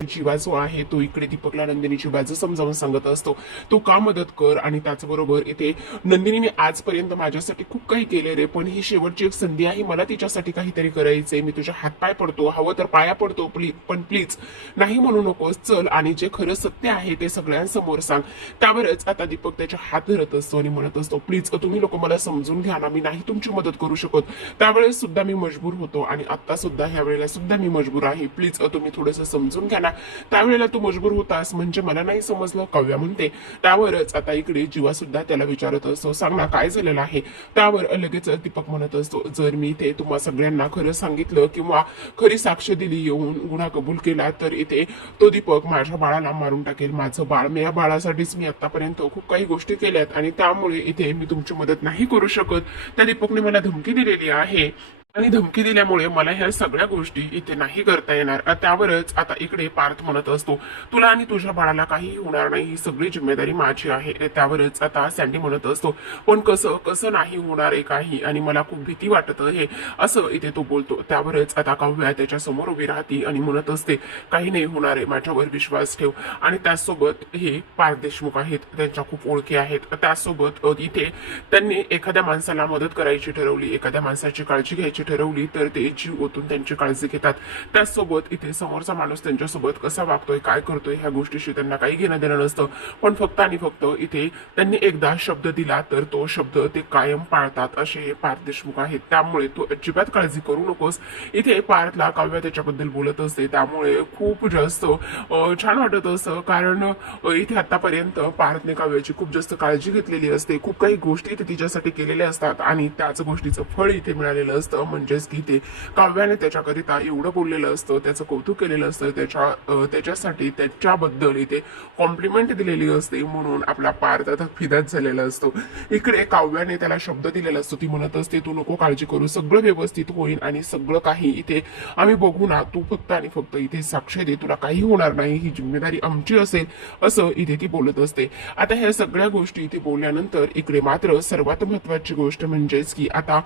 जीवा जो आहे तो इकडे दीपकला नंदिनीची बाजू समजावून सांगत असतो. तू का मदत कर. आणि त्याचबरोबर इथे नंदिनीने आजपर्यंत माझ्यासाठी खूप काही केले रे, पण ही शेवटची एक संधी आहे, मला तिच्यासाठी काहीतरी करायचंय. मी तुझ्या हातपाय पडतो, हवं तर पाया पडतो, पण प्लीज नाही म्हणू नकोस. चल आणि जे खरं सत्य आहे ते सगळ्यांसमोर सांग. त्यावरच आता दीपक त्याच्या हात धरत असतो आणि म्हणत असतो, प्लीज तुम्ही लोक मला समजून घ्या ना, मी नाही तुमची मदत करू शकत. त्यावेळेस सुद्धा मी मजबूर होतो आणि आता सुद्धा ह्या वेळेला सुद्धा मी मजबूर आहे. प्लीज तुम्ही थोडंसं समजून घ्या ना. त्यावेळेला तू मजबूर होतास म्हणजे मला नाही समजलं, काव्या म्हणते. त्यावरच आता इकडे जीवा सुद्धा त्याला विचारत असतो, सांग ना काय झालेलं आहे. त्यावर लगेच दीपक म्हणत असतो, जर मी इथे तुम्हा सगळ्यांना खरं सांगितलं किंवा खरी साक्ष दिली, येऊन गुन्हा कबूल केला, तर इथे तो दीपक माझ्या बाळाला मारून टाकेल. माझं बाळ, मी या बाळासाठीच मी आतापर्यंत खूप काही गोष्टी केल्यात आणि त्यामुळे इथे मी तुमची मदत नाही करू शकत. त्या दीपकने मला धमकी दिलेली आहे आणि धमकी दिल्यामुळे मला ह्या सगळ्या गोष्टी इथे नाही करता येणार. त्यावरच आता इकडे पार्थ म्हणत असतो, तुला आणि तुझ्या बाळाला काही होणार नाही, ही सगळी जिम्मेदारी माझी आहे. त्यावरच आता सँडी म्हणत असतो, पण कसं कसं नाही होणार आहे काही, आणि मला खूप भीती वाटत आहे, असं इथे तो बोलतो. त्यावरच आता काव्या त्याच्या समोर उभी राहते आणि म्हणत असते, काही नाही होणार आहे, माझ्यावर विश्वास ठेव. आणि त्याचसोबत हे पार्थ देशमुख आहेत, त्यांच्या खूप ओळखी आहेत. त्याचसोबत इथे त्यांनी एखाद्या माणसाला मदत करायची ठरवली, एखाद्या माणसाची काळजी घ्यायची ठरवली, तर ते जीव ओतून त्यांची काळजी घेतात. त्याचसोबत इथे समोरचा माणूस त्यांच्यासोबत कसा वागतोय, काय करतोय, ह्या गोष्टीशी त्यांना काही घेणं देणं नसतं. पण फक्त आणि फक्त इथे त्यांनी एकदा शब्द दिला तर तो शब्द ते कायम पाळतात, असे हे पार्थ देशमुख आहेत. त्यामुळे तू अजिबात काळजी करू नकोस. इथे पार्थला काव्या त्याच्याबद्दल बोलत असते, त्यामुळे खूप जास्त छान वाटत असतं. कारण इथे आतापर्यंत पार्थने काव्याची खूप जास्त काळजी घेतलेली असते, खूप काही गोष्टी इथे तिच्यासाठी केलेल्या असतात आणि त्याच गोष्टीचं फळ इथे मिळालेलं असतं. म्हणजेच की ते काव्याने त्याच्याकरिता एवढं बोललेलं असतं, त्याचं कौतुक केलेलं असतं, त्याच्यासाठी त्याच्याबद्दल इथे कॉम्प्लिमेंट दिलेली असते. म्हणून आपला पार्थ आता फिदाच झालेला असतो. इकडे काव्याने त्याला शब्द दिलेला असतो, ती म्हणत असते, तू नको काळजी करू, सगळं व्यवस्थित होईल आणि सगळं काही इथे आम्ही बघू ना, तू फक्त आणि फक्त इथे साक्ष दे, तुला काही होणार नाही, ही जिम्मेदारी आमची असेल, असं इथे ती बोलत असते. आता ह्या सगळ्या गोष्टी इथे बोलल्यानंतर इकडे मात्र सर्वात महत्वाची गोष्ट म्हणजेच की आता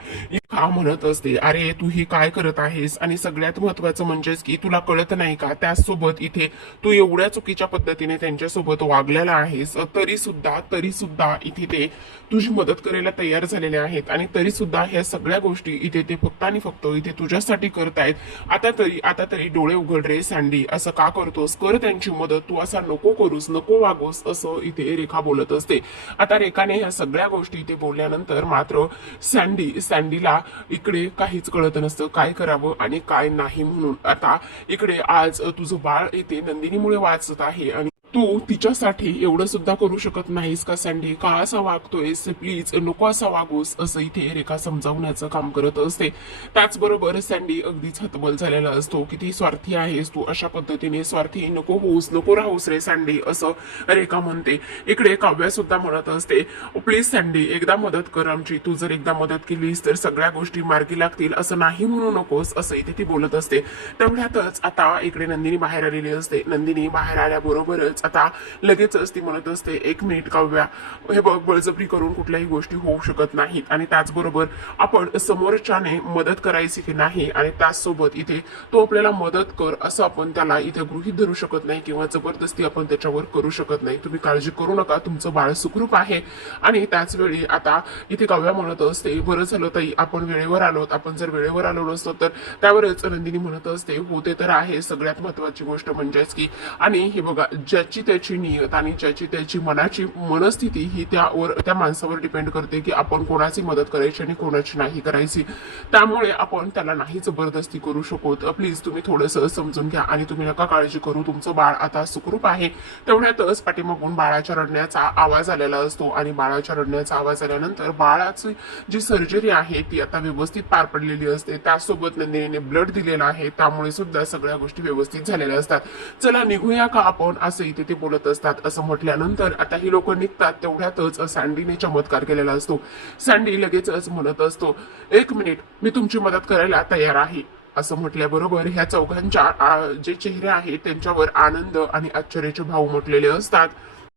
हा म्हणत असते, अरे तू ही काय करत आहेस, आणि सगळ्यात महत्वाचं म्हणजेच की तुला कळत नाही का, त्याचसोबत इथे तू एवढ्या चुकीच्या पद्धतीने त्यांच्यासोबत वागलेला आहेस, तरी सुद्धा इथे ते तुझी मदत करायला तयार झालेले आहेत. आणि तरी सुद्धा ह्या सगळ्या गोष्टी इथे ते फक्त आणि फक्त इथे तुझ्यासाठी करतायत. आता तरी डोळे उघड रे सँडी, असं का करतोस, कर त्यांची मदत, तू असा नको करूस, नको वागोस, असं इथे रेखा बोलत असते. आता रेखाने ह्या सगळ्या गोष्टी इथे बोलल्यानंतर मात्र सँडीला इकडे काहीच कळत नसतं, काय करावं आणि काय नाही. म्हणून आता इकडे आज तुझं बाळ इथे नंदिनीमुळे वाचत आहे आणि तू तिच्यासाठी एवढं सुद्धा करू शकत नाहीस का सँडी, का असा वागतोयस, प्लीज नको असा वागूस, असं इथे रेखा समजावण्याचं काम करत असते. त्याचबरोबर सँडी अगदीच हतबल झालेला असतो, किती स्वार्थी आहेस तू, अशा पद्धतीने स्वार्थी नको होऊस, नको राहूस रे सँडी, असं रेखा म्हणते. इकडे काव्या सुद्धा म्हणत असते, प्लीज सँडी एकदा मदत कर आमची, तू जर एकदा मदत केलीस तर सगळ्या गोष्टी मार्गी लागतील, असं नाही म्हणू नकोस, असं इथे ती बोलत असते. तेवढ्यातच आता इकडे नंदिनी बाहेर आलेली असते. नंदिनी बाहेर आल्याबरोबरच आता लगेचच ती म्हणत असते, एक मिनिट काव्या, हे बघ, बळजबरी करून कुठल्याही गोष्टी होऊ शकत नाहीत, आणि त्याचबरोबर आपण समोरच्याने मदत करायची की नाही, आणि त्याचसोबत इथे तो आपल्याला मदत कर असं आपण त्याला इथे गृहीत धरू शकत नाही किंवा जबरदस्ती आपण त्याच्यावर करू शकत नाही. तुम्ही काळजी करू नका, तुमचं बाळ सुखरूप आहे. आणि त्याच वेळी आता इथे काव्या म्हणत असते, बरं झालं ताई आपण वेळेवर आलोत, आपण जर वेळेवर आलो नसतो तर. त्यावरच नंदिनी म्हणत असते, होते तर आहे, सगळ्यात महत्वाची गोष्ट म्हणजेच की, आणि हे बघा, ज्याची त्याची नियत आणि ज्याची त्याची मनाची मनस्थिती ही त्या माणसावर डिपेंड करते की आपण कोणाची मदत करायची आणि कोणाची नाही करायची. त्यामुळे आपण त्याला नाही जबरदस्ती करू शकत. प्लीज तुम्ही थोडंसं समजून घ्या आणि तुम्ही नका काळजी करू, तुमचं बाळ आता सुखरूप आहे. तेवढ्यातच पाठीमागून बाळाच्या रडण्याचा आवाज आलेला असतो आणि बाळाच्या रडण्याचा आवाज आल्यानंतर बाळाची जी सर्जरी आहे ती आता व्यवस्थित पार पडलेली असते. त्यासोबत नंदिनीने ब्लड दिलेला आहे, त्यामुळे सुद्धा सगळ्या गोष्टी व्यवस्थित झालेल्या असतात. चला निघूया का आपण, असं इथे ते बोलत असतात. असं म्हटल्यानंतर आता ही लोक निघतात. तेवढ्यातच सँडीने चमत्कार केलेला असतो. सँडी लगेचच म्हणत असतो, एक मिनिट, मी तुमची मदत करायला तयार आहे, असं म्हटल्याबरोबर ह्या चौघांच्या जे चेहरे आहेत त्यांच्यावर आनंद आणि आश्चर्याचे भाव उमटलेले असतात.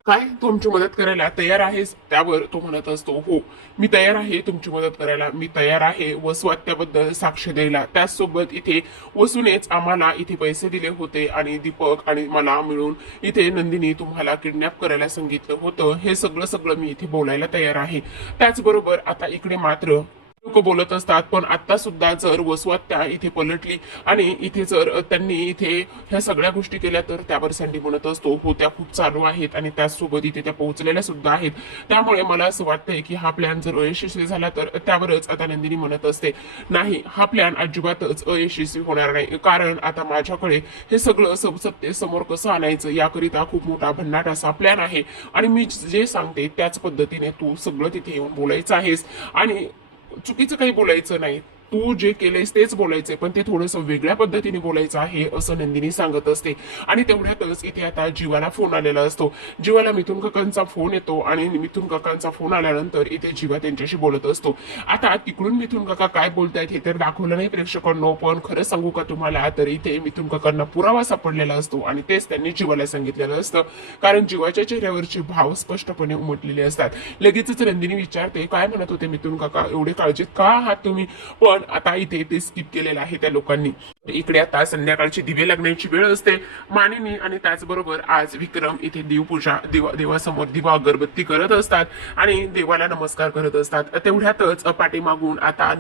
काय तू आमची मदत करायला तयार आहेस? त्यावर तो म्हणत असतो, हो मी तयार आहे तुमची मदत करायला, मी तयार आहे वसू हत्याबद्दल साक्ष द्यायला. त्याचसोबत इथे वसूनेच आम्हाला इथे पैसे दिले होते आणि दीपक आणि मला मिळून इथे नंदिनी तुम्हाला किडनॅप करायला सांगितलं होतं. हे सगळं सगळं मी इथे बोलायला तयार आहे. त्याचबरोबर आता इकडे मात्र लोक बोलत असतात, पण आता सुद्धा जर वसुहत्या इथे पलटली आणि इथे जर त्यांनी इथे ह्या सगळ्या गोष्टी केल्या तर त्यावर सँडी म्हणत असतो, हो त्या खूप चालू आहेत आणि त्याचसोबत इथे त्या पोहोचलेल्या सुद्धा आहेत. त्यामुळे मला असं वाटतंय की हा प्लॅन जर अयशस्वी झाला तर त्यावरच आता नंदिनी म्हणत असते, नाही हा प्लॅन अजिबातच अयशस्वी होणार नाही, कारण आता माझ्याकडे हे सगळं सत्य समोर कसं आणायचं याकरिता खूप मोठा भन्नाट असा प्लॅन आहे आणि मी जे सांगते त्याच पद्धतीने तू सगळं तिथे येऊन बोलायचं आहेस आणि चुकीचं काही बोलायचं नाही. तू जे केलंयस तेच बोलायचंय, पण ते थोडंसं वेगळ्या पद्धतीने बोलायचं आहे असं नंदिनी सांगत असते. आणि तेवढ्यातच इथे आता जीवाला फोन आलेला असतो. जीवाला मिथुन काकांचा फोन येतो आणि मिथुन काकांचा फोन आल्यानंतर इथे जीवा त्यांच्याशी बोलत असतो. आता तिकडून मिथुन काका काय बोलतायत हे तर दाखवलं नाही प्रेक्षकांनो, पण खरं सांगू का तुम्हाला, तर इथे मिथुन काकांना पुरावा सापडलेला असतो आणि तेच त्यांनी जीवाला सांगितलेलं असतं. कारण जीवाच्या चेहऱ्यावरचे भाव स्पष्टपणे उमटलेले असतात. लगेचच नंदिनी विचारते, काय म्हणत होते मिथुन काका, एवढे काळजीत का आहात तुम्ही? पण आता इथे ते स्किप केलेलं आहे त्या लोकांनी. इकडे आता संध्याकाळची दिवे लागण्याची वेळ असते. मानिनी आणि त्याचबरोबर आज विक्रम इथे देवपूजा देवासमोर दिवा अगरबत्ती करत असतात आणि देवाला नमस्कार करत असतात. तेवढ्यातच पाठीमागून आता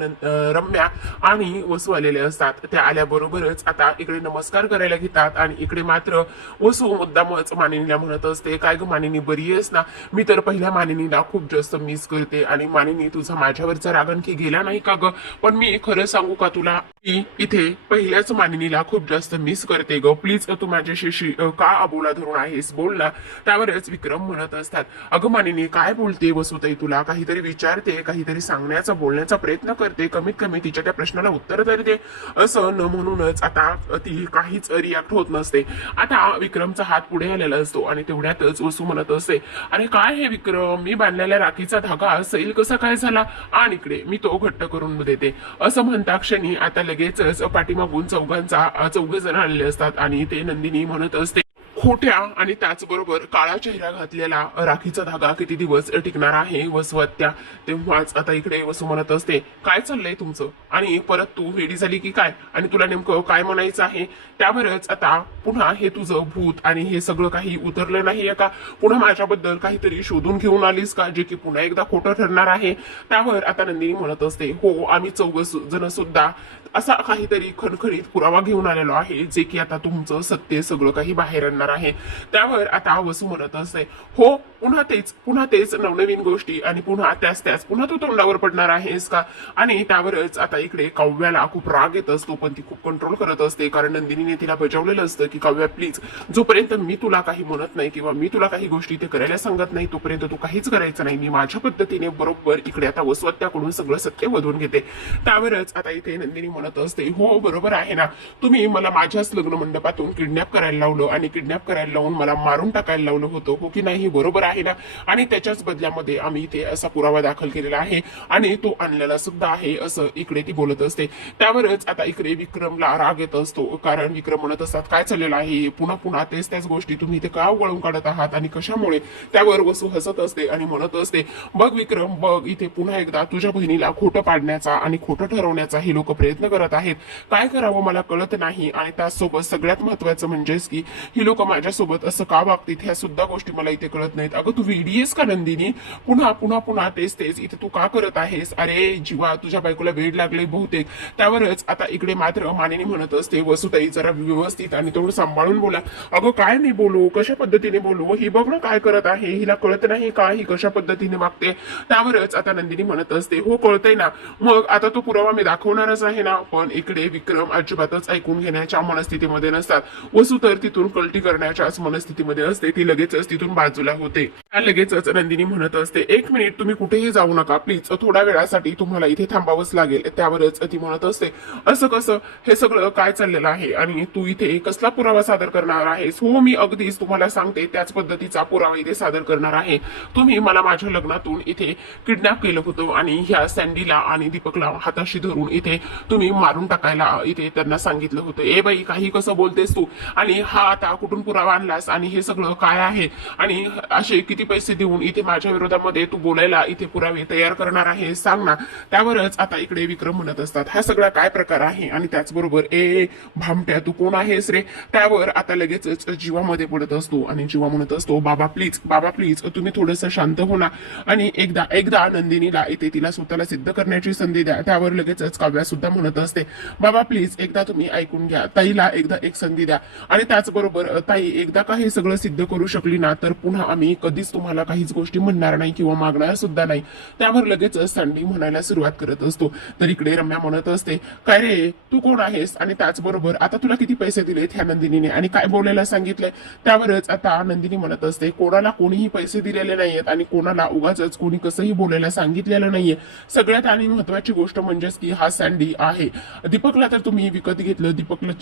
रम्या आणि वसू आलेले असतात. त्या आल्याबरोबरच आता इकडे नमस्कार करायला घेतात आणि इकडे मात्र वसू मुद्दामच मानिनीला म्हणत असते, काय ग मानिनी बरी आहेस ना? मी तर पहिल्या मानिनीला खूप जास्त मिस करते आणि मानिनी तुझा माझ्यावरचा राग आणखी गेला नाही का ग? पण मी खरं सांगू का तुला, मी इथे पहिल्याच मानिनीला खूप जास्त मिस करते ग. प्लीज तू माझ्याशी का अबोला धरून आहेस, बोल ना. त्यावरच विक्रम म्हणत असतात, अगं मानिनी काय बोलते वसुताई, तुला काहीतरी विचारते, काहीतरी सांगण्याचा बोलण्याचा प्रयत्न करते, कमीत कमी तिच्या त्या प्रश्नाला उत्तर तरी दे. असं न म्हणूनच आता ती काहीच रिॲक्ट होत नसते. आता विक्रमचा हात पुढे आलेला असतो आणि तेवढ्यातच वसू म्हणत असते, अरे काय हे विक्रम, मी बांधलेल्या राखीचा धागा सैल कसा काय झाला? आणि इकडे मी तो घट्ट करून देते. असं म्हणता क्षणी आता लगेचच पाठीमागून चौघ जण आलेले असतात आणि ते नंदिनी म्हणत असते, खोट्या आणि त्याचबरोबर काळा चेहरा घातलेला राखीचा धागा किती दिवस टिकणार आहे वसुहत्या? तेव्हाच आता इकडे वसू म्हणत असते, काय चाललंय तुमचं आणि परत तू वेडी झाली की काय आणि तुला नेमकं काय म्हणायचं आहे? त्यावरच आता पुन्हा हे तुझं भूत आणि हे सगळं काही उतरलं नाहीये का? पुन्हा माझ्याबद्दल काहीतरी शोधून घेऊन आलीस का, जे की पुन्हा एकदा खोटं ठरणार आहे? त्यावर आता नंदिनी म्हणत असते, हो आम्ही चौघ जण सुद्धा असा काहीतरी खणखणीत पुरावा घेऊन आलेलो आहे, जे की आता तुमचं सत्य सगळं काही बाहेर आणणार आहे. त्यावर आता वसू म्हणत असते, हो पुन्हा तेच नवनवीन गोष्टी आणि पुन्हा त्याच पुन्हा तू तोंडावर पडणार आहेस का? आणि त्यावरच आता इकडे काव्याला खूप राग येत असतो, पण ती खूप कंट्रोल करत असते, कारण नंदिनीने तिला बजावलेलं असतं की काव्या प्लीज, जोपर्यंत मी तुला काही म्हणत नाही किंवा मी तुला काही गोष्टी ते करायला सांगत नाही तोपर्यंत तू काहीच करायचं नाही. मी माझ्या पद्धतीने बरोबर इकडे आता वसुहत्याकडून सगळं सत्य वधून घेते. त्यावरच आता इथे नंदिनी म्हणत असते, हो बरोबर आहे ना, तुम्ही मला माझ्याच लग्न मंडपातून किडनॅप करायला लावलं आणि किडनॅप करायला लावून मला मारून टाकायला लावलं होतं, हो की नाही? बरोबर आहे ना? आणि त्याच्याच बदल्यामध्ये आम्ही इथे असा पुरावा दाखल केलेला आहे आणि तो आणलेला सुद्धा आहे, असं इकडे ती बोलत असते. त्यावरच आता इकडे विक्रमला राग येत असतो, कारण विक्रम म्हणत असतात, काय चाललेलं आहे पुन्हा पुन्हा त्याच गोष्टी तुम्ही इथे का वळून काढत आहात आणि कशामुळे? त्यावर वसू हसत असते आणि म्हणत असते, बघ विक्रम बघ, इथे पुन्हा एकदा तुझ्या बहिणीला खोटं पाडण्याचा आणि खोटं ठरवण्याचा हे लोक प्रयत्न करत आहेत. काय करावं मला कळत नाही आणि त्यासोबत सगळ्यात महत्वाचं म्हणजेच की ही लोक माझ्यासोबत असं का वागतील ह्या सुद्धा गोष्टी मला इथे कळत नाहीत. अगं तू वेडीयेस का नंदिनी? पुन्हा तेच इथे तू का करत आहेस? अरे जीवा, तुझ्या बायकोला वेड लागले बहुतेक. त्यावरच आता इकडे मात्र मानिनी म्हणत असते, वसुताई जरा व्यवस्थित आणि थोडं सांभाळून बोला. अगं काय मी बोलू, कशा पद्धतीने बोलू? ही बघ ना काय करत आहे, हिला कळत नाही का ही कशा पद्धतीने मागते? त्यावरच आता नंदिनी म्हणत असते, हो कळतंय ना, मग आता तो पुरावा मी दाखवणारच आहे ना. पण इकडे विक्रम अजिबातच ऐकून घेण्याच्या मनस्थितीमध्ये नसतात. वसू तर तिथून कल्टी करण्याच्याच मनस्थितीमध्ये असते. ती लगेचच तिथून बाजूला होते. लगेचच नंदिनी म्हणत असते, एक मिनिट तुम्ही कुठेही जाऊ नका प्लीज, थोड्या वेळासाठी तुम्हाला इथे थांबावंच लागेल. त्यावरच ती म्हणत असते, असं कसं, हे सगळं काय चाललेलं आहे आणि तू इथे कसला पुरावा सादर करणार आहेस? हो मी अगदीच तुम्हाला सांगते त्याच पद्धतीचा पुरावा इथे सादर करणार आहे. तुम्ही मला माझ्या लग्नातून इथे किडनॅप केलं होतं आणि ह्या सँडीला आणि दीपकला हाताशी धरून इथे तुम्ही मारून टाकायला इथे त्यांना सांगितलं होतं. ए बाई, काही कसं बोलतेस तू, आणि हा आता कुठून पुरावा आणलास, आणि हे सगळं काय आहे, आणि असे किती पैसे देऊन इथे माझ्या विरोधामध्ये तू बोलायला इथे पुरावे तयार करणार आहे, सांग ना. त्यावरच आता इकडे विक्रम म्हणत असतात, हा सगळा काय प्रकार आहे. आणि त्याचबरोबर ए भामट्या, तू कोण आहेस रे. त्यावर आता लगेचच जीवामध्ये पडत असतो आणि जीवा म्हणत असतो, बाबा प्लीज, बाबा प्लीज, तुम्ही थोडंसं शांत हो ना, आणि एकदा एकदा नंदिनीला इथे तिला स्वतःला सिद्ध करण्याची संधी द्या. त्यावर लगेचच काव्या सुद्धा म्हणत असते, बाबा प्लीज एकदा तुम्ही ऐकून घ्या, ताईला एकदा एक संधी द्या. आणि त्याचबरोबर ताई एकदा का हे सगळं सिद्ध करू शकली ना, तर पुन्हा आम्ही कधीच तुम्हाला काहीच गोष्टी म्हणणार नाही किंवा मागणार सुद्धा नाही. त्यावर लगेच सँडी म्हणायला सुरुवात करत असतो. तर इकडे रम्या म्हणत असते, काय रे तू कोण आहेस, आणि त्याचबरोबर आता तुला किती पैसे दिलेत ह्या नंदिनीने, आणि काय बोलायला सांगितलंय. त्यावरच आता नंदिनी म्हणत असते, कोणाला कोणीही पैसे दिलेले नाहीयेत आणि कोणाला उगाच कोणी कसंही बोलायला सांगितलेलं नाहीये. सगळ्यात आणि महत्वाची गोष्ट म्हणजेच की हा सँडी आहे. दीपकला तर तुम्ही विकत घेतलं,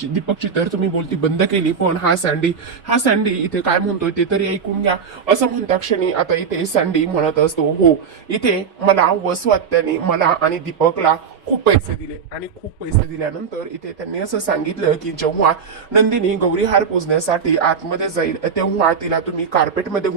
दीपकची तर तुम्ही बोलती बंद केली, पण हा सँडी इथे काय म्हणतोय ते तरी ऐकून घ्या. असं म्हणता क्षणी आता इथे सँडी म्हणत असतो, हो इथे मला वसू आत्याने मला आणि दीपकला खूप पैसे दिले, आणि खूप पैसे दिल्यानंतर इथे त्यांनी असं सांगितलं की जेव्हा नंदिनी गौरी हार पोचण्यासाठी आतमध्ये जाईल तेव्हा तिला तुम्ही कार्पेटमध्ये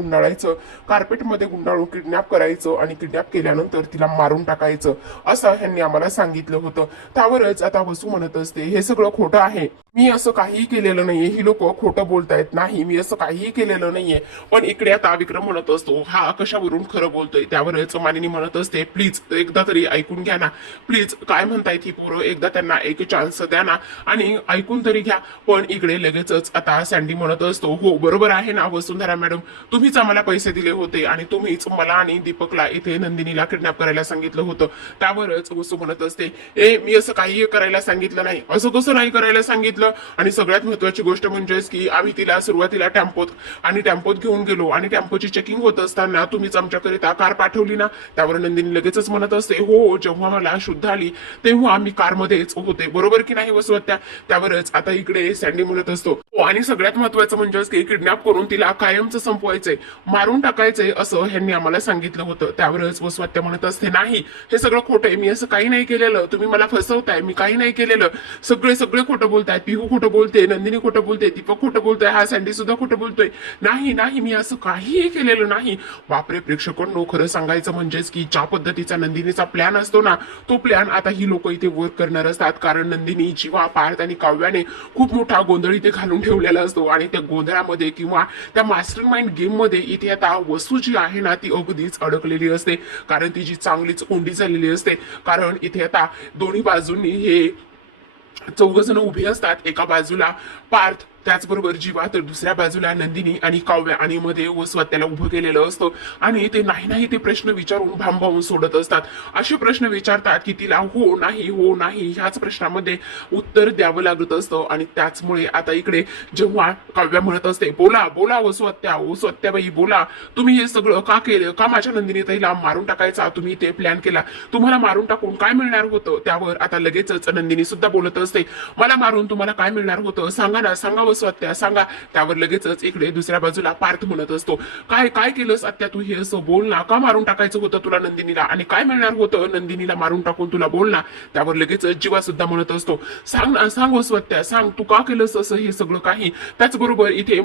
गुंडाळून किडनॅप करायचं, आणि किडनॅप केल्यानंतर तिला मारून टाकायचं, असं ह्यांनी आम्हाला सांगितलं होतं. त्यावरच आता वसू म्हणत असते, हे सगळं खोटं आहे, मी असं काहीही केलेलं नाहीये, ही लोक खोटं बोलतायत, नाही मी असं काहीही केलेलं नाहीये. पण इकडे आता विक्रम म्हणत असतो, हा कशावरून खरं बोलतोय. त्यावरच मानिनी म्हणत असते, प्लीज एकदा तरी ऐकून घ्या ना, प्लीज काय म्हणतायत ही पोरं, एकदा त्यांना एक चान्स द्या ना, आणि ऐकून तरी घ्या. पण इकडे लगेचच आता सँडी म्हणत असतो, हो बरोबर आहे ना वसुंधरा मॅडम, तुम्हीच आम्हाला पैसे दिले होते, आणि तुम्हीच मला आणि दीपकला इथे नंदिनीला किडनॅप करायला सांगितलं होतं. त्यावरच वसू म्हणत असते, ए मी असं काही करायला सांगितलं नाही, असं कसं नाही करायला सांगितलं. आणि सगळ्यात महत्वाची गोष्ट म्हणजे की आम्ही तिला सुरुवातीला टेम्पोत घेऊन गेलो, आणि टेम्पोची चेकिंग होत असताना तुम्हीच आमच्याकरिता कार पाठवली ना. त्यावर नंदिनी लगेचच म्हणत असते, हो जेव्हा मला शुद्ध आली तेव्हा आम्ही कारमध्येच होते, बरोबर की नाही वसुहत्या. त्यावरच आता इकडे सँडी म्हणत असतो, हो आणि सगळ्यात महत्वाचं म्हणजे की किडनॅप करून तिला कायमचं संपवायचंय, मारून टाकायचंय, असं ह्यांनी आम्हाला सांगितलं होतं. त्यावरच वसुहत्या म्हणत असते, नाही हे सगळं खोटं आहे, मी असं काही नाही केलेलं, तुम्ही मला फसवताय, मी काही नाही केलेलं, सगळे खोटं बोलताय, पिहू खोटं बोलते, नंदिनी खोटं बोलते, दीपक खोटं बोलतोय, हा सँडी सुद्धा खोटं बोलतोय, नाही मी असं काहीही केलेलं नाही. बापरे प्रेक्षकांनो, खरं सांगायचं म्हणजेच की ज्या पद्धतीचा नंदिनीचा प्लॅन असतो ना, तो प्लॅन आता ही लोक इथे वर्क करणार असतात. कारण नंदिनी, जीवा, पार्थ आणि काव्याने खूप मोठा गोंधळ इथे घालून ठेवलेला असतो, आणि त्या गोंधळामध्ये किंवा त्या मास्टर माइंड गेम मध्ये इथे आता वसू जी आहे ना ती अगदीच अडकलेली असते, कारण तिची चांगलीच कोंडी झालेली असते. कारण इथे आता दोन्ही बाजूंनी हे चौघजण उभे असतात, एका बाजूला पार्थ, त्याचबरोबर जीवा, तर दुसऱ्या बाजूला नंदिनी आणि काव्या, आणि मध्ये वसुहत्याला उभं केलेलं असतं. आणि ते नाही ते प्रश्न विचारून भांबावून सोडत असतात. असे प्रश्न विचारतात की तिला हो नाही ह्याच प्रश्नामध्ये उत्तर द्यावं लागत असतं. आणि त्याचमुळे आता इकडे जेव्हा काव्या म्हणत असते, बोला वसुहत्याबाई बोला, तुम्ही हे सगळं का केलं, का माझ्या नंदिनी ताईला मारून टाकायचा तुम्ही ते प्लॅन केला, तुम्हाला मारून टाकून काय मिळणार होतं. त्यावर आता लगेचच नंदिनी सुद्धा बोलत असते, मला मारून तुम्हाला काय मिळणार होतं, सांगा ना, सांगा वसुहत्या सांगा. त्यावर लगेचच इकडे दुसऱ्या बाजूला पार्थ म्हणत असतो, काय केलंस आत्या तू, हे असं बोल ना, का मारून टाकायचं होतं तुला नंदिनीला, आणि काय मिळणार होतं नंदिनीला मारून टाकून, तुला बोल ना. त्यावर लगेच जीवा सुद्धा म्हणत असतो, सांग वसुहत्या सांग, तू का केलंस असं हे सगळं काही, त्याचबरोबर इथे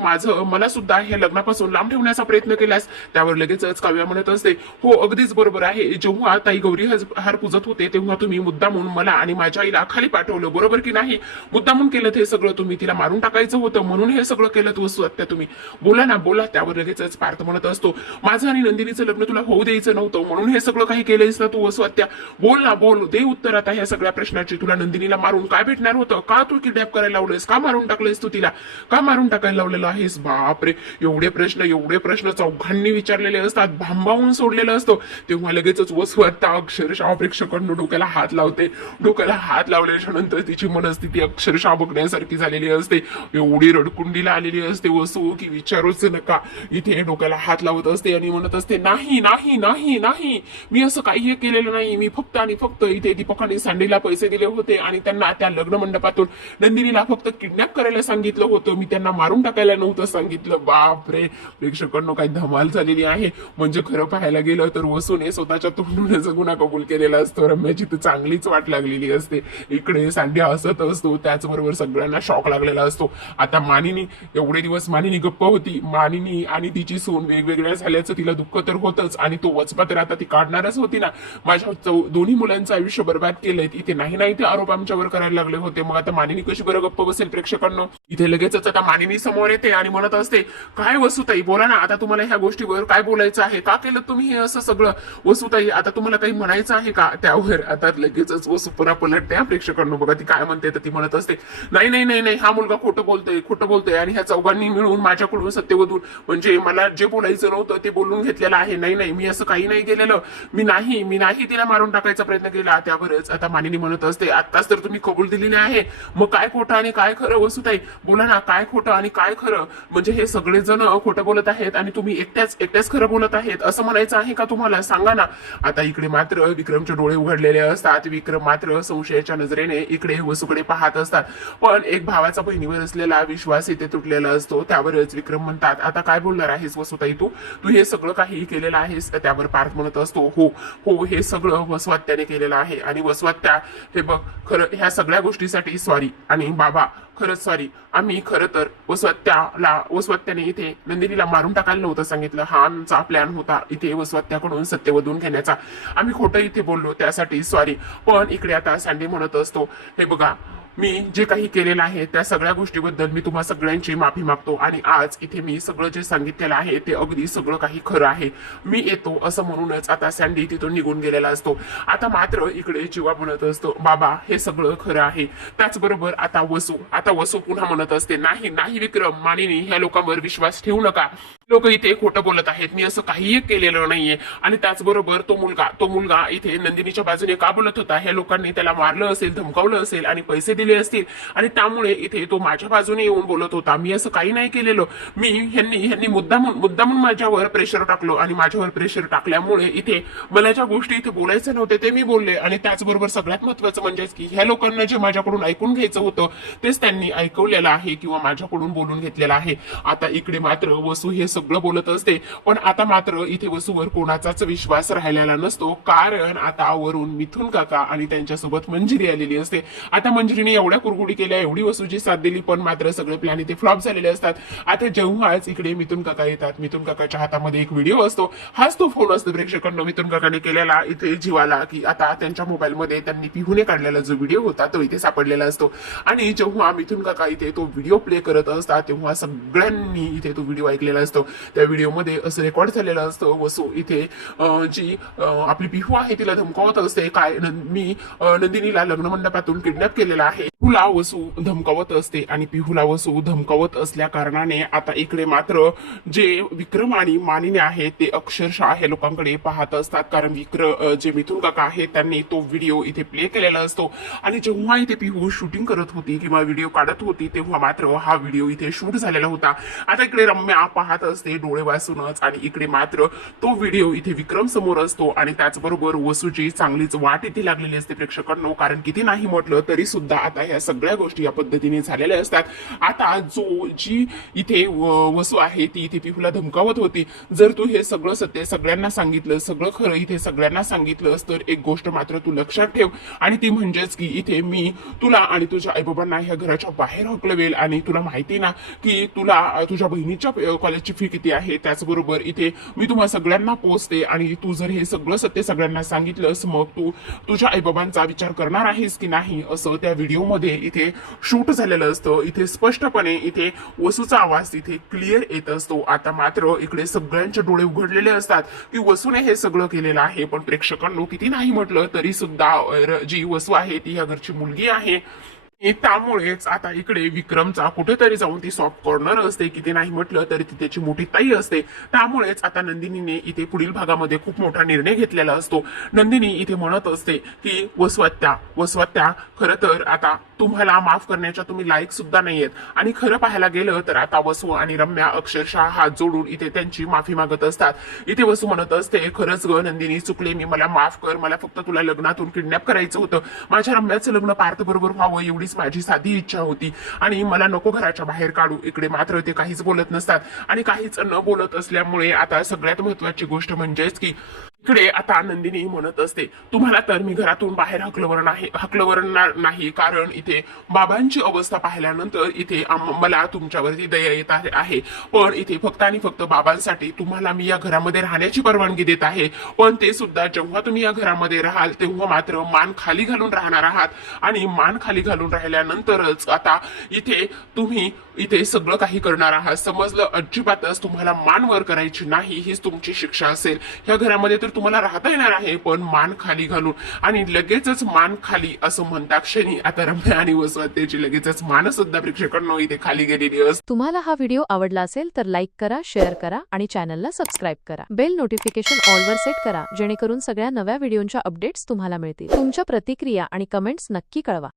मला सुद्धा हे लग्नापासून लांब ठेवण्याचा प्रयत्न केलास. त्यावर लगेचच काव्या म्हणत असते, हो अगदीच बरोबर आहे, जेव्हा ताई गौरी हार पूजत होते तेव्हा तुम्ही मुद्दामून मला आणि माझ्या आईला खाली पाठवलं, बरोबर की नाही, मुद्दामून केलं हे सगळं, तुम्ही तिला मारून टाकायचं होतं म्हणून हे सगळं केलं वसुहत्या तुम्ही, बोला ना बोला. त्यावर लगेचच पार्थ म्हणत असतो, माझं आणि नंदिनीचं लग्न तुला होऊ द्यायचं नव्हतं म्हणून हे सगळं काही केलंयस ना तू वसुहत्या, बोल ना बोल, दे उत्तर आता ह्या सगळ्या प्रश्नाची, तुला नंदिनीला मारून काय भेटणार होतं, का तू किडनॅप करायला लावलंयस, का मारून टाकलंयस तू तिला, का मारून टाकायला लावलेलं आहेस. बापरे, एवढे प्रश्न चौघांनी विचारलेले असतात, भांबावून सोडलेलं असतं. तेव्हा लगेचच वसुहत्या अक्षरशः प्रेक्षकांना डोक्याला हात लावल्याच्या नंतर तिची मनस्थिती अक्षरशः बघण्यासारखी झालेली असते. एवढी रडकुंडीला आलेली असते वसू की विचारूच नका. इथे डोक्याला हात लावत असते आणि म्हणत असते नाही नाही नाही नाही, मी असं काही केलेलं नाही. मी फक्त आणि फक्त इथे दीपक आणि सँडीला पैसे दिले होते आणि त्यांना त्या लग्न मंडपातून नंदिनीला फक्त किडनॅप करायला सांगितलं होतं. मी त्यांना मारून टाकायला नव्हतं सांगितलं. बाप रे, प्रेक्षकांनो काही धमाल झालेली आहे. म्हणजे खरं पाहायला गेलं तर वसूने स्वतःच्या तोंडूनच गुन्हा कबूल केलेला असतो. रम्याची तर चांगलीच वाट लागलेली असते. इकडे सँडी हसत असतो, त्याचबरोबर सगळ्यांना शॉक लागलेला असतो. आता मानिनी, एवढे दिवस मानिनी गप्प होती. मानिनी आणि तिची सून वेगवेगळ्या झाल्याचं तिला दुःख तर होतच आणि तो वचपा तर आता ती काढणारच होती ना. माझ्या दोन्ही मुलांचं आयुष्य बर्बाद केलंय. इथे नाही नाही ते आरोप आमच्यावर करायला लागले होते. मग आता मानिनी कशी बरं गप्प बसेल प्रेक्षकांनो. इथे लगेचच आता मानिनी समोर येते आणि म्हणत असते काय वसुताई बोला ना, आता तुम्हाला ह्या गोष्टीवर काय बोलायचं आहे, का केलं तुम्ही हे असं सगळं. वसुताई आता तुम्हाला काही म्हणायचं आहे का. त्यावर आता लगेचच वसू पुन्हा पलटते. प्रेक्षकांनो बघा ती काय म्हणते. तर ती म्हणत असते नाही नाही नाही नाही, हा मुलगा खोटं बोलतोय आणि ह्या चौघांनी मिळून माझ्याकडून सत्यवधून म्हणजे मला जे बोलायचं नव्हतं ते बोलून घेतलेलं आहे. नाही नाही, मी असं काही नाही केलेलं. मी नाही तिला मारून टाकायचा प्रयत्न केला. त्यावरच आता मानिनी म्हणत असते आत्ताच तर तुम्ही कबूल दिलेली आहे, मग काय खोटं आणि काय खरं. वसुताई बोला ना, काय खोटं आणि काय खरं. म्हणजे हे सगळेजण खोटं बोलत आहेत आणि तुम्ही एकट्याच खरं बोलत आहेत असं म्हणायचं आहे का तुम्हाला, सांगा ना. आता इकडे मात्र विक्रमचे डोळे उघडलेले असतात. विक्रम मात्र संशयाच्या नजरेने इकडे वसूकडे पाहत असतात. पण एक भावाचा बहिणीवर असलेला विश्वास इथे तुटलेला असतो. त्यावरच विक्रम म्हणतात आता काय बोलणार आहेस वसुताई, तू हे सगळं काही केलेलं आहेस. त्यावर पार्थ म्हणत असतो हो हो, हे सगळं वसवात्याने केलेलं आहे आणि वसवात्या हे बघ खरं ह्या सगळ्या गोष्टीसाठी सॉरी. आणि बाबा खरंच सॉरी, आम्ही खरं तर वसवात्याने इथे नंदिनीला मारून टाकायला नव्हतं सांगितलं. हा आमचा प्लॅन होता इथे वसवात्याकडून सत्यवधून घेण्याचा. आम्ही खोटं इथे बोललो त्यासाठी सॉरी. पण इकडे आता सँडी म्हणत असतो हे बघा, मी जे काही केलेलं आहे त्या सगळ्या गोष्टीबद्दल मी तुम्हा सगळ्यांची माफी मागतो आणि आज इथे मी सगळं जे सांगितलेलं आहे ते अगदी सगळं काही खरं आहे. मी येतो असं म्हणूनच आता सँडी तिथून निघून गेलेला असतो. आता मात्र इकडे जीवा म्हणत असतो बाबा हे सगळं खरं आहे. त्याचबरोबर आता वसू पुन्हा म्हणत असते नाही नाही विक्रम, मानिनी ह्या लोकांवर विश्वास ठेवू नका. लोक इथे खोटं बोलत आहेत, मी असं काहीही केलेलं नाहीये. आणि त्याचबरोबर तो मुलगा इथे नंदिनीच्या बाजूने का बोलत होता, ह्या लोकांनी त्याला मारलं असेल, धमकावलं असेल आणि पैसे दिले असतील आणि त्यामुळे इथे तो माझ्या बाजूने येऊन बोलत होता. मी असं काही नाही केलेलं. ह्यांनी मुद्दामून माझ्यावर प्रेशर टाकलो आणि माझ्यावर प्रेशर टाकल्यामुळे इथे मला ज्या गोष्टी इथे बोलायचं नव्हते ते मी बोलले. आणि त्याचबरोबर सगळ्यात महत्वाचं म्हणजे की ह्या लोकांना जे माझ्याकडून ऐकून घ्यायचं होतं तेच त्यांनी ऐकवलेलं आहे किंवा माझ्याकडून बोलून घेतलेलं आहे. आता इकडे मात्र वसू हे सगळं बोलत असते. पण आता मात्र इथे वसूवर कोणाचाच विश्वास राहिलेला नसतो, कारण आता वरून मिथुन काका आणि त्यांच्यासोबत मंजिरी आलेली असते. आता मंजिरीने एवढ्या कुरगुडी केल्या, एवढी वसूची साथ दिली, पण मात्र सगळे प्लॅन इथे फ्लॉप झालेले असतात. आता जेव्हाच इकडे मिथुन काका येतात, मिथुन काकाच्या हातामध्ये एक व्हिडिओ असतो. हाच तो फोन असतो प्रेक्षकांना मिथुन काकाने केलेला इथे जीवाला, की आता त्यांच्या मोबाईल मध्ये त्यांनी पिहूने काढलेला जो व्हिडिओ होता तो इथे सापडलेला असतो. आणि जेव्हा मिथुन काका इथे तो व्हिडिओ प्ले करत असतात तेव्हा सगळ्यांनी इथे तो व्हिडिओ ऐकलेला असतो. त्या व्हिडिओमध्ये असं रेकॉर्ड झालेलं असतं वसू इथे जी आपली पिहू आहे तिला धमकावत असते, काय मी नंदिनीला लग्न मंडपातून किडनॅप केलेला आहे. पिहूला वसू धमकावत असते आणि पिहूला वसू धमकावत असल्या कारणाने आता इकडे मात्र जे विक्रम आणि मानिनी आहे ते अक्षरशः हे लोकांकडे पाहत असतात. कारण जे मिथुन काका आहे त्यांनी तो व्हिडिओ इथे प्ले केलेला असतो. आणि जेव्हा इथे पिहू शूटिंग करत होती किंवा व्हिडिओ काढत होती तेव्हा मात्र हा व्हिडिओ इथे शूट झालेला होता. आता इकडे रम्या पाहत असते डोळे वाचूनच आणि इकडे मात्र तो व्हिडिओ इथे विक्रम समोर असतो. आणि त्याचबरोबर वसूची चांगलीच वाट इथे लागलेली असते प्रेक्षकांनो, कारण किती नाही म्हटलं तरी सुद्धा आता ह्या सगळ्या गोष्टी या पद्धतीने झालेल्या असतात. आता जी इथे वसू आहे ती इथे पिहूला धमकावत होती, जर तू हे सगळं सत्य सगळ्यांना सांगितलं, सगळं खरं इथे सगळ्यांना सांगितलंस तर एक गोष्ट मात्र तू लक्षात ठेव, आणि ती म्हणजेच की इथे मी तुला आणि तुझ्या आईबाबांना ह्या घराच्या बाहेर हकलवेल. आणि तुला माहिती ना की तुला तुझ्या बहिणीच्या कॉलेजची फी किती आहे, त्याचबरोबर इथे मी तुम्हा सगळ्यांना पोचते आणि तू जर हे सगळं सत्य सगळ्यांना सांगितलंस मग तू तुझ्या आईबाबांचा विचार करणार आहेस की नाही, असं त्या व्हिडिओमध्ये इथे शूट झालेलं असतं. इथे स्पष्टपणे इथे वसूचा आवाज इथे क्लिअर येत असतो. आता मात्र इकडे सगळ्यांचे डोळे उघडलेले असतात की वसूने हे सगळं केलेलं आहे. पण प्रेक्षकांनो किती नाही म्हटलं तरी सुद्धा जी वसू आहे ती या घरची मुलगी आहे त्यामुळेच आता इकडे विक्रमचा कुठेतरी जाऊन ती सॉफ्ट कॉर्नर असते, किती नाही म्हटलं तरी ती त्याची मोठी ताई असते. त्यामुळेच आता नंदिनीने इथे पुढील भागामध्ये खूप मोठा निर्णय घेतलेला असतो. नंदिनी इथे म्हणत असते की वसवत्या खरं तर आता तुम्हाला माफ करण्याच्या तुम्ही लायक सुद्धा नाहीयेत. आणि खरं पाहायला गेलं तर आता वसू आणि रम्या अक्षरशः हात जोडून इथे त्यांची माफी मागत असतात. इथे वसू म्हणत असते, खरंच ग नंदिनी चुकले मी, मला माफ कर, मला फक्त तुला लग्नातून किडनॅप करायचं होतं, माझ्या रम्याचं लग्न पार्थ बरोबर व्हावं एवढीच माझी साधी इच्छा होती आणि मला नको घराच्या बाहेर काढू. इकडे मात्र ते काहीच बोलत नसतात आणि काहीच न बोलत असल्यामुळे आता सगळ्यात महत्वाची गोष्ट म्हणजेच की इकडे आता नंदिनी म्हणत असते, तुम्हाला तर मी घरातून बाहेर हकलवरणार नाही, कारण इथे बाबांची अवस्था पाहिल्यानंतर इथे मला तुमच्यावरती दया येत आहे. पण इथे फक्त आणि फक्त बाबांसाठी तुम्हाला मी या घरामध्ये राहण्याची परवानगी देत आहे. पण ते सुद्धा जेव्हा तुम्ही या घरामध्ये राहाल तेव्हा मात्र मान खाली घालून राहणार आहात. आणि मान खाली घालून राहिल्यानंतरच आता इथे तुम्ही इथे सगळं काही करणार आहात, समजलं. अजिबातच तुम्हाला मान वर करायची नाही, हीच तुमची शिक्षा असेल. या घरामध्ये तर तुम्हाला राहता येणार आहे पण मान खाली घालून. आणि लगेचच मान खाली असं म्हणता क्षणी आता रम्या आणि वसवत्तेची लगेचच मान सुद्धा प्रेक्षकांना इथे खाली गेलेली असते. तुम्हाला हा व्हिडिओ आवडला असेल तर लाईक करा, शेअर करा आणि चॅनलला सबस्क्राईब करा. बेल नोटिफिकेशन ऑल वर सेट करा जेणेकरून सगळ्या नव्या व्हिडिओंच्या अपडेट्स तुम्हाला मिळतील. तुमच्या प्रतिक्रिया आणि कमेंट्स नक्की कळवा.